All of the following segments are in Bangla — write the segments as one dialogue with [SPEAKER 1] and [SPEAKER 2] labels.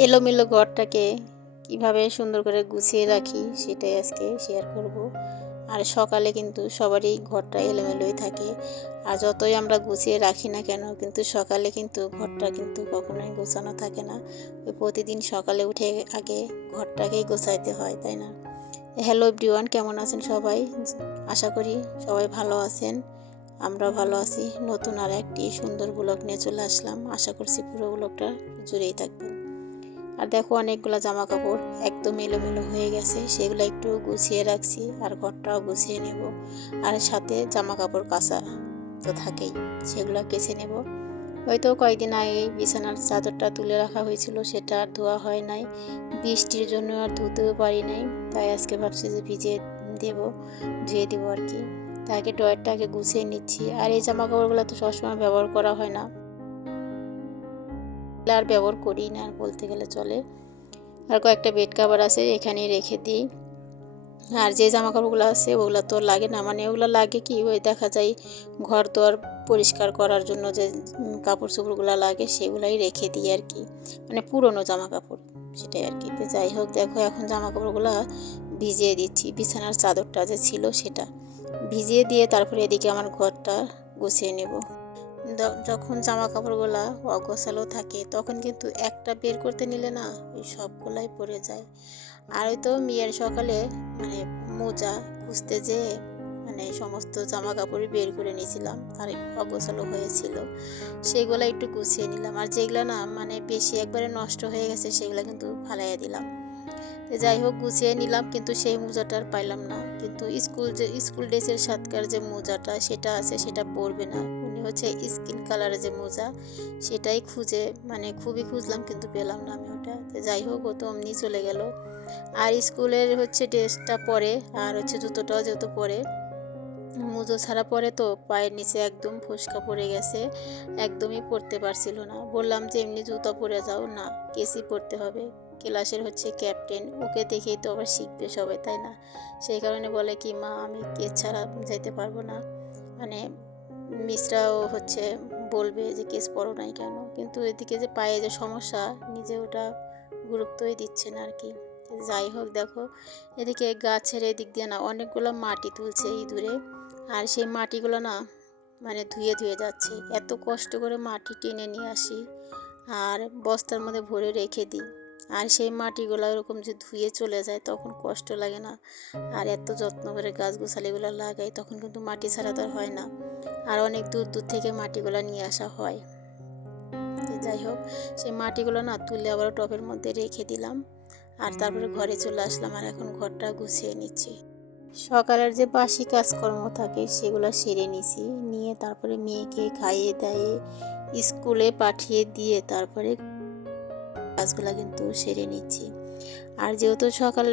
[SPEAKER 1] এলোমেলো ঘরটাকে কীভাবে সুন্দর করে গুছিয়ে রাখি সেটাই আজকে শেয়ার করব। আর সকালে কিন্তু সবারই ঘরটা এলোমেলোই থাকে। আর যতই আমরা গুছিয়ে রাখি না কেন, কিন্তু সকালে কিন্তু ঘরটা কিন্তু কখনোই গোছানো থাকে না। ওই প্রতিদিন সকালে উঠে আগে ঘরটাকেই গোছাইতে হয়, তাই না? হ্যালো এভরিওয়ান কেমন আছেন সবাই? আশা করি সবাই ভালো আছেন। আমরা ভালো আছি। নতুন আর একটি সুন্দর ব্লগ নিয়ে চলে আসলাম। আশা করছি পুরো ব্লগটা জুড়েই থাকবেন আর দেখো অনেকগুলো জামা কাপড় একদম এলোমেলো হয়ে গেছে, সেগুলো একটু গুছিয়ে রাখছি আর ঘরটাও গুছিয়ে নেব। আর সাথে জামা কাপড় কাঁচা তো থাকেই, সেগুলো কেচে নেব। হয়তো কয়েকদিন আগে বিছানার চাদরটা তুলে রাখা হয়েছিল, সেটা আর ধোয়া হয় নাই। বৃষ্টির জন্য আর ধুতেও পারি নাই, তাই আজকে ভাবছি যে ভিজে দেব, ধুয়ে দেবো আর কি। তাকে ড্রয়ারটাকে গুছিয়ে নিচ্ছি। আর এই জামা কাপড়গুলো তো সবসময় ব্যবহার করা হয় না। আর ব্যবহার করি না আর বলতে গেলে চলে। আর কয়েকটা বেড কাভার আছে, এখানেই রেখে দিই। আর যে জামা কাপড়গুলো আছে, ওগুলো তো লাগে না। মানে ওগুলো লাগে কি? ওই দেখা যায় ঘর দোয়ার পরিষ্কার করার জন্য যে কাপড় চোপড়গুলো লাগে, সেগুলাই রেখে দিই আর কি। মানে পুরনো জামা কাপড় সেটাই আর কি। তো যাই হোক, দেখো এখন জামা কাপড়গুলো ভিজিয়ে দিচ্ছি। বিছানার চাদরটা যে ছিল, সেটা ভিজিয়ে দিয়ে তারপরে এদিকে আমার ঘরটা গুছিয়ে নেব। যখন জামা কাপড়গুলা অগোছালো থাকে, তখন কিন্তু একটা বের করতে নিলে না, ওই সবগুলাই পড়ে যায়। আর ওই তো মেয়ের সকালে মানে মোজা খুঁজতে যেয়ে মানে সমস্ত জামা কাপড়ই বের করে নিয়েছিলাম, আর অগোছালো হয়েছিল। সেগুলো একটু গুছিয়ে নিলাম। আর যেগুলো না মানে বেশি একবারে নষ্ট হয়ে গেছে, সেগুলো কিন্তু ফালাইয়া দিলাম। যাই হোক, গুছিয়ে নিলাম, কিন্তু সেই মোজাটা আর পাইলাম না। কিন্তু স্কুল যে, স্কুল ড্রেসের সাতকার যে মোজাটা, সেটা আছে, সেটা পরবে না। উনি হচ্ছে স্কিন কালারের যে মোজা, সেটাই খুঁজে মানে খুবই খুঁজলাম কিন্তু পেলাম না আমি ওটা। যাই হোক, ও তো অমনি চলে গেল। আর স্কুলের হচ্ছে ড্রেসটা পরে, আর হচ্ছে জুতোটাও যেহেতু পরে, মুজো ছাড়া পরে তো পায়ের নিচে একদম ফুসকা পড়ে গেছে, একদমই পরতে পারছিল না। বললাম যে, এমনি জুতো পরে যাও, না, কেসি পরতে হবে। ক্লাসের হচ্ছে ক্যাপ্টেন, ওকে দেখেই তো আবার শিখবে সবাই, তাই না? সেই কারণে বলে কি, মা, আমি কেস ছাড়া যেতে পারব না। মানে মিসরাও হচ্ছে বলবে যে, কেস পড়ো নাই কেন? কিন্তু এদিকে যে পায়ে যে সমস্যা, নিজে ওটা গুরুত্বই দিচ্ছে না আর কি। যাই হোক, দেখো, এদিকে গাছের এদিক দিয়ে না অনেকগুলো মাটি তুলছে ইঁদুরে। আর সেই মাটিগুলো না মানে ধুয়ে ধুয়ে যাচ্ছে। এত কষ্ট করে মাটি টেনে নিয়ে আসি আর বস্তার মধ্যে ভরে রেখে দিই। আর সেই মাটিগুলো এরকম যে ধুয়ে চলে যায়, তখন কষ্ট লাগে না। আর এত যত্ন করে গাছ গোছালিগুলো লাগাই, তখন কিন্তু মাটি ছাড়া তো হয় না। আর অনেক দূর দূর থেকে মাটিগুলো নিয়ে আসা হয়। যাই হোক, সেই মাটিগুলো না তুলে আবার টবের মধ্যে রেখে দিলাম। আর তারপরে ঘরে চলে আসলাম আর এখন ঘরটা গুছিয়ে নিচ্ছি। সকালের যে বাসি কাজকর্ম থাকে, সেগুলো সেরে নিছি। নিয়ে তারপরে মেয়েকে খাইয়ে দাইয়ে স্কুলে পাঠিয়ে দিয়ে তারপরে কাজগুলো কিন্তু সেরে নিচ্ছি। আর যেহেতু সকালে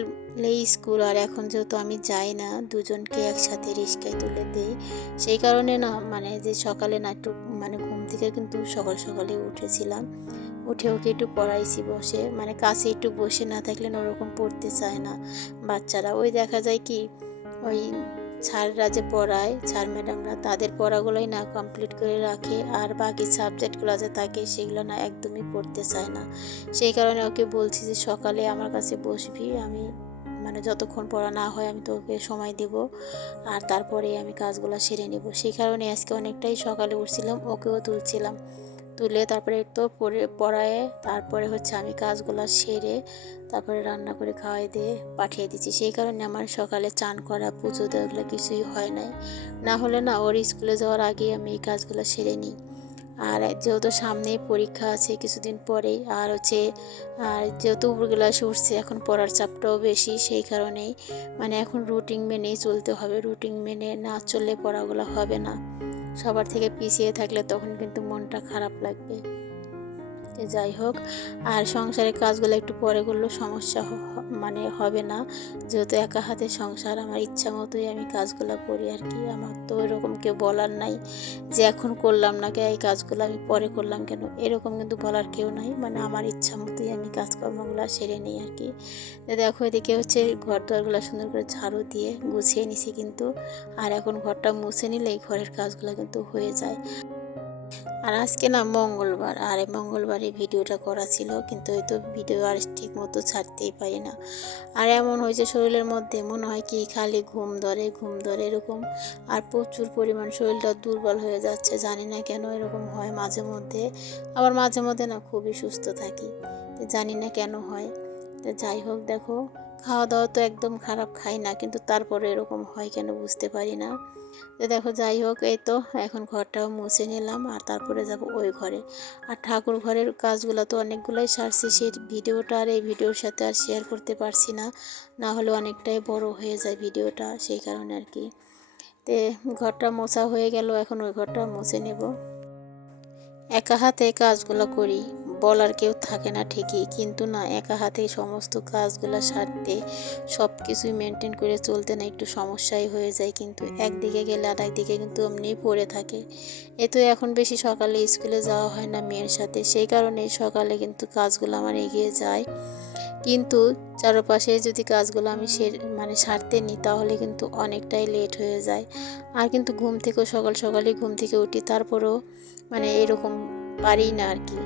[SPEAKER 1] স্কুল, আর এখন যেহেতু আমি যাই না, দুজনকে একসাথে রিস্কায় তুলে দিই, সেই কারণে না মানে যে সকালে না একটু মানে ঘুম থেকে কিন্তু সকাল সকালে উঠেছিলাম। উঠে ওকে একটু পড়াইছি বসে মানে কাছে একটু বসে না থাকলে ওরকম পড়তে চায় না বাচ্চারা। ওই দেখা যায় কি, ওই স্যাররা যে পড়ায়, স্যার ম্যাডামরা তাদের পড়াগুলোই না কমপ্লিট করে রাখে আর বাকি সাবজেক্টগুলো যে থাকে সেগুলো না একদমই পড়তে চায় না। সেই কারণে ওকে বলছি যে সকালে আমার কাছে বসবি, আমি মানে যতক্ষণ পড়া না হয় আমি তোকে সময় দেব আর তারপরে আমি কাজগুলো সেরে নেব। সেই কারণে আজকে অনেকটাই সকালে উঠছিলাম, ওকেও তুলছিলাম। তুলে তারপরে তো পরে পড়ায়, তারপরে হচ্ছে আমি কাজগুলো সেরে তারপরে রান্না করে খাওয়াই দিয়ে পাঠিয়ে দিচ্ছি। সেই কারণে আমার সকালে চান করা, পুজো দেওয়া কিছুই হয় নাই। না হলে না ওর স্কুলে যাওয়ার আগেই আমি এই কাজগুলো সেরে নিই। আর যেহেতু সামনেই পরীক্ষা আছে কিছুদিন পরেই, আর হচ্ছে, আর যেহেতু উপরগুলাসে উঠছে, এখন পড়ার চাপটাও বেশি, সেই কারণেই মানে এখন রুটিন মেনেই চলতে হবে। রুটিন মেনে না চললে পড়াগুলো হবে না। সবার থেকে পিছিয়ে থাকলে তখন কিন্তু মনটা খারাপ লাগবে। যাই হোক, আর সংসারের কাজগুলো একটু পরে করলেও সমস্যা মানে হবে না। যেহেতু একা হাতে সংসার, আমার ইচ্ছা মতোই আমি কাজগুলো করি আর কি। আমার তো এরকম কেউ বলার নাই যে এখন করলাম না কে এই কাজগুলো আমি পরে করলাম কেন, এরকম কিন্তু বলার কেউ নাই। মানে আমার ইচ্ছা মতোই আমি কাজকর্মগুলো সেরে নিই আর কি। দেখো এদিকে হচ্ছে ঘর দোয়ারগুলো সুন্দর করে ঝাড়ু দিয়ে গুছিয়ে নিছি কিন্তু। আর এখন ঘরটা মুছে নিলে এই ঘরের কাজগুলো কিন্তু হয়ে যায়। আর আজকে না মঙ্গলবার, আর মঙ্গলবারে ভিডিওটা করা ছিল, কিন্তু এই তো ভিডিও আর ঠিক মতো ছাড়তেই পারি না। আর এমন হয়েছে শরীরের মধ্যে, মনে হয় কি খালি ঘুম ধরে ঘুম ধরে এরকম, আর প্রচুর পরিমাণ শরীরটা দুর্বল হয়ে যাচ্ছে, জানি না কেন এরকম হয় মাঝে মধ্যে। আবার মাঝে মধ্যে না খুবই সুস্থ থাকি জানি না কেন হয়। তো যাই হোক, দেখো খাওয়া দাওয়া তো একদম খারাপ খাই না, কিন্তু তারপরে এরকম হয় কেন বুঝতে পারি না। তো দেখো, যাই হোক, এই তো এখন ঘরটাও মুছে নিলাম আর তারপরে যাব ওই ঘরে। আর ঠাকুর ঘরের কাজগুলো তো অনেকগুলোই সারছি সেই ভিডিওটা আর এই ভিডিওর সাথে আর শেয়ার করতে পারছি না। না হলে অনেকটাই বড় হয়ে যায় ভিডিওটা, সেই কারণে আর কি। তে ঘরটা মোছা হয়ে গেল, এখন ওই ঘরটা মুছে নেব। একা হাতে কাজগুলো করি। বলার কেউ থাকে না ঠিকই, কিন্তু না, একা হাতে সমস্ত কাজগুলো সারতে সব কিছুই মেনটেন করে চলতে না একটু সমস্যাই হয়ে যায় কিন্তু একদিকে গেলে আর একদিকে কিন্তু এমনিই পড়ে থাকে। এ তো এখন বেশি সকালে স্কুলে যাওয়া হয় না মেয়ের সাথে, সেই কারণে সকালে কিন্তু কাজগুলো আমার এগিয়ে যায়। কিন্তু চারপাশে যদি কাজগুলো আমি সে মানে সারতে নিই তাহলে কিন্তু অনেকটাই লেট হয়ে যায়। আর কিন্তু ঘুম থেকেও সকাল সকালেই ঘুম থেকে উঠি, তারপরেও মানে এরকম পারি না আর কি।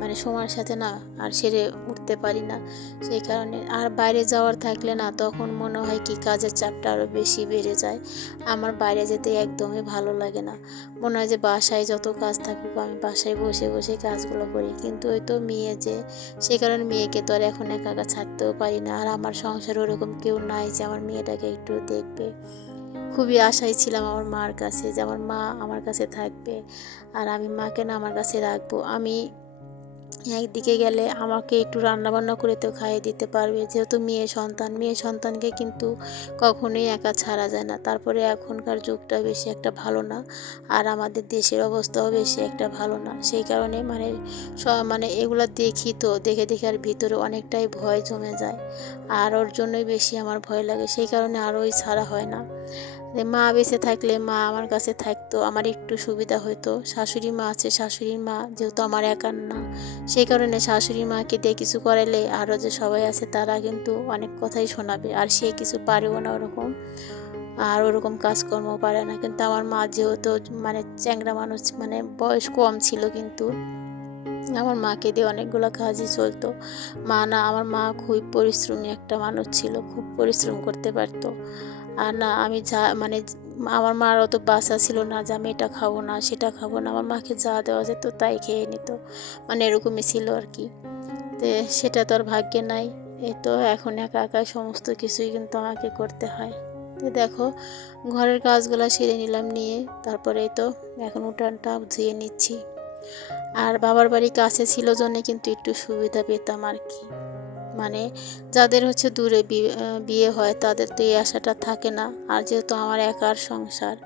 [SPEAKER 1] মানে সময়ের সাথে না আর সেরে উঠতে পারি না। সেই কারণে আর বাইরে যাওয়ার থাকলে না তখন মনে হয় কি কাজের চাপটা আরও বেশি বেড়ে যায়। আমার বাইরে যেতে একদমই ভালো লাগে না। মনে হয় যে বাসায় যত কাজ থাকুক আমি বাসায় বসে বসে কাজগুলো করি। কিন্তু ওই তো মেয়ে যে, সে কারণে মেয়েকে তো আর এখন একা একা ছাড়তেও পারি না। আর আমার সংসারে ওরকম কেউ নাই যে আমার মেয়েটাকে একটু দেখবে। খুবই আশায় ছিলাম আমার মার কাছে যে আমার মা আমার কাছে থাকবে। আর আমি মাকে না আমার কাছে রাখব। আমি একদিকে গেলে আমাকে একটু রান্নাবান্না করে তো খাইয়ে দিতে পারবে। যেহেতু মেয়ে সন্তান, মেয়ে সন্তানকে কিন্তু কখনোই একা ছাড়া যায় না। তারপরে এখনকার যুগটা বেশি একটা ভালো না, আর আমাদের দেশের অবস্থাও বেশি একটা ভালো না। সেই কারণে মানে মানে এগুলো দেখি তো, দেখে দেখে আর ভিতরে অনেকটাই ভয় জমে যায়। আর ওর জন্যই বেশি আমার ভয় লাগে। সেই কারণে আরোই ছাড়া হয় না। মা বেঁচে থাকলে মা আমার কাছে থাকতো, আমার একটু সুবিধা হতো শাশুড়ি মা আছে শাশুড়ির মা যেহেতু আমার একার না, সেই কারণে শাশুড়ি মাকে দিয়ে কিছু করালে আরও যে সবাই আছে তারা কিন্তু অনেক কথাই শোনাবে, আর সে কিছু পারেও না ওরকম, আর ওরকম কাজকর্ম পারে না। কিন্তু আমার মা যেহেতু মানে চ্যাংরা মানুষ মানে বয়স কম ছিল কিন্তু আমার মাকে দিয়ে অনেকগুলো কাজই চলতো। মা না, আমার মা খুবই পরিশ্রমী একটা মানুষ ছিল, খুব পরিশ্রম করতে পারতো। আর না, আমি যা মানে আমার মার অত বাসা ছিল না যে আমি এটা খাব না, সেটা খাব না। আমার মাকে যা দেওয়া যেত তাই খেয়ে নিত। মানে এরকমই ছিল আর কি। তো সেটা তো আর ভাগ্যে নাই। এই তো এখন একা একা সমস্ত কিছুই কিন্তু আমাকে করতে হয়। তো দেখো, ঘরের কাজগুলো সেরে নিলাম নিয়ে, তারপরে তো এখন উঠানটা ধুয়ে নিচ্ছি। আর বাবার বাড়ি কাছে ছিল জন্য কিন্তু একটু সুবিধা পেতাম আর কি। মানে যাদের হচ্ছে দূরে বিয়ে হয় তাদের তো এই আশাটা থাকে না। আর যেহেতু আমার একার সংসার,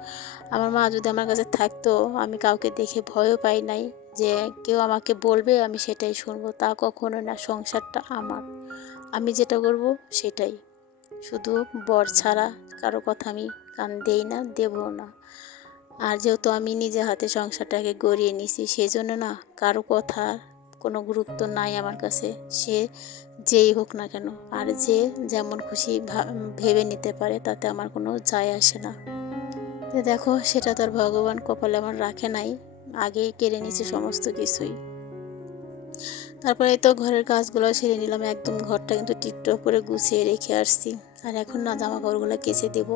[SPEAKER 1] আমার মা যদি আমার কাছে থাকতো, আমি কাউকে দেখে ভয়ও পাই নাই যে কেউ আমাকে বলবে, আমি সেটাই শুনব। তা কখনো না, সংসারটা আমার। আমি যেটা করব সেটাই। শুধু বর ছাড়া কারও কথা আমি কান দেই না, দেবও না। আর যেহেতু আমি নিজে হাতে সংসারটাকে গড়িয়ে নিছি সেই জন্য না, কারও কথা কোনো গুরুত্ব নাই আমার কাছে। সে যেই হোক না কেন, আর যে যেমন খুশি ভেবে নিতে পারে, তাতে আমার কোনো যায় আসে না। দেখো, সেটা তো আর ভগবান কপালে আমার রাখে নাই আগেই কেড়ে নিচ্ছে সমস্ত কিছুই। তারপরে তো ঘরের কাজগুলো সেরে নিলাম, একদম ঘরটা কিন্তু টিপটপ করে গুছিয়ে রেখে আসছি। আর এখন না জামা কাপড়গুলো কেচে দেব।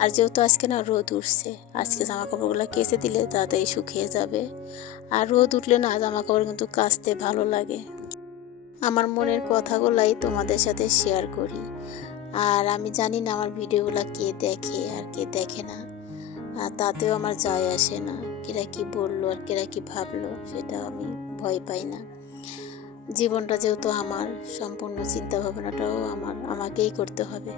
[SPEAKER 1] আর যেহেতু আজকে না রোদ উঠছে, আজকে জামা কাপড়গুলো কেচে দিলে তাড়াতাড়ি শুকিয়ে যাবে। আর রোদ উঠলে না জামা কাপড় কিন্তু কাচতে ভালো লাগে। আমার মনের কথাগুলাই তোমাদের সাথে শেয়ার করি। আর আমি জানি না আমার ভিডিওগুলো কে দেখে আর কে দেখে না। আর তাতেও আমার যায় আসে না। কেরা কি বলল আর কেরা কি ভাবলো সেটা আমি ভয় পাই না। জীবনটা যেহেতু আমার, সম্পূর্ণ চিন্তা ভাবনাটাও আমার, আমাকেই করতে হবে।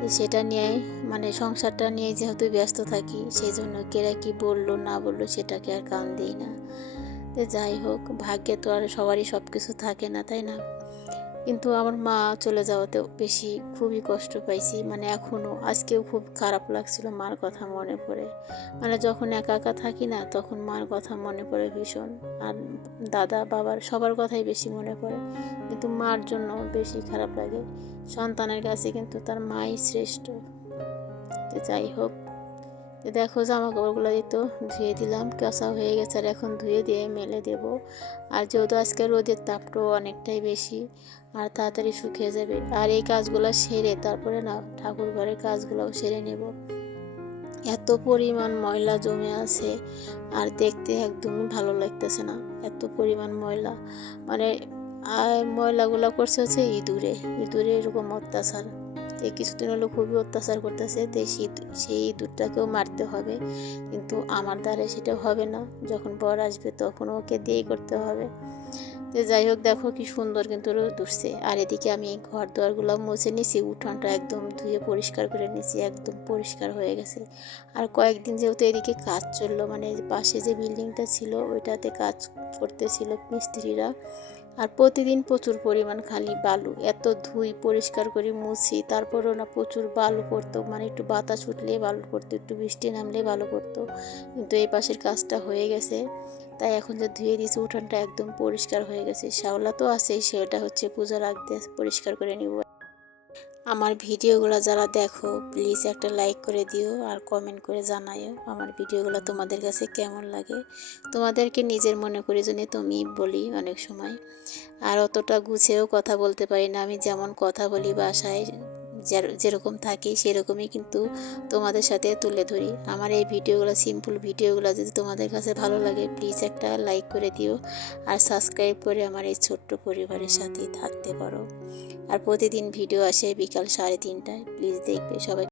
[SPEAKER 1] তো সেটা নিয়ে মানে সংসারটা নিয়ে যেহেতু ব্যস্ত থাকি সেই জন্য কেরা কি বলল না বলল সেটাকে আর কান দিই না। তো যাই হোক, ভাগ্যে তো আর সবারই সব কিছু থাকে না, তাই না? কিন্তু আমার মা চলে যাওয়াতে বেশি খুবই কষ্ট পাইছি মানে এখনও আজকেও খুব খারাপ লাগছিল মার কথা মনে পড়ে। মানে যখন একা একা থাকি না, তখন মার কথা মনে পড়ে ভীষণ। আর দাদা, বাবার সবার কথাই বেশি মনে পড়ে। কিন্তু মার জন্য বেশি খারাপ লাগে। সন্তানের কাছে কিন্তু তার মাই শ্রেষ্ঠ। যাই হোক তো দেখো জামা কাপড়গুলো দিত ধুয়ে দিলাম কাঁচা হয়ে গেছে আর এখন ধুয়ে দিয়ে মেলে দেব। আর যেহেতু আজকে রোদের তাপটাও অনেকটাই বেশি, আর তাড়াতাড়ি শুকিয়ে যাবে। আর এই কাজগুলো সেরে তারপরে না ঠাকুর ঘরের কাজগুলোও সেরে নেব। এত পরিমাণ ময়লা জমে আছে আর দেখতে একদমই ভালো লাগতেছে না। এত পরিমাণ ময়লা। মানে ময়লাগুলো করছে হচ্ছে ইঁদুরে। ইঁদুরে এরকম অত্যাচার। এই কিছুদিন হলো খুবই অত্যাচার করতেছে, তো সেই সেই ইঁদুরটাকেও মারতে হবে। কিন্তু আমার দ্বারা সেটা হবে না। যখন বর আসবে তখন ওকে দিয়েই করতে হবে। তো যাই হোক, দেখো কি সুন্দর কিন্তু রোদ উঠছে। আর এদিকে আমি ঘর দুয়ারগুলো মুছে নিছি, উঠানটা একদম ধুয়ে পরিষ্কার করে নিছি, একদম পরিষ্কার হয়ে গেছে। আর কয়েকদিন যেহেতু এদিকে কাজ চলল মানে পাশে যে বিল্ডিংটা ছিল, ওইটাতে কাজ করতেছিল মিস্ত্রিরা। প্রতিদিন প্রচুর পরিমাণ খালি বালু। এত ধুই পরিষ্কার করে মুছি, তারপরও না প্রচুর বালু পড়তো। মানে একটু বাতাস উঠলে বালু পড়তো, একটু বৃষ্টি নামলে বালু পড়তো। কিন্তু এই পাশের কাজটা হয়ে গেছে। তাই এখন যে ধুয়ে দিয়েছি, উঠানটা একদম পরিষ্কার হয়ে গেছে। শ্যাওলা তো আছেই, সেটা হচ্ছে পূজার আগ দিয়ে পরিষ্কার করে নিব। আমার ভিডিওগুলো যারা দেখো প্লিজ একটা লাইক করে দিও আর কমেন্ট করে জানাইও আমার ভিডিওগুলো তোমাদের কাছে কেমন লাগে। তোমাদেরকে নিজের মনে করে জন্য তুমি বলি অনেক সময়। আর অতটা গুছেও কথা বলতে পারি না, আমি যেমন কথা বলি বাসায় যেরকম থাকি সেরকমই কিন্তু তোমাদের সাথে তুলে ধরি। আমার এই ভিডিওগুলো সিম্পল ভিডিওগুলো যদি তোমাদের কাছে ভালো লাগে প্লিজ একটা লাইক করে দিও আর সাবস্ক্রাইব করে আমার এই ছোট্ট পরিবারের সাথেই থাকতে পারো। আর প্রতিদিন ভিডিও আসে বিকাল সাড়ে তিনটায় প্লিজ দেখবে সবাই।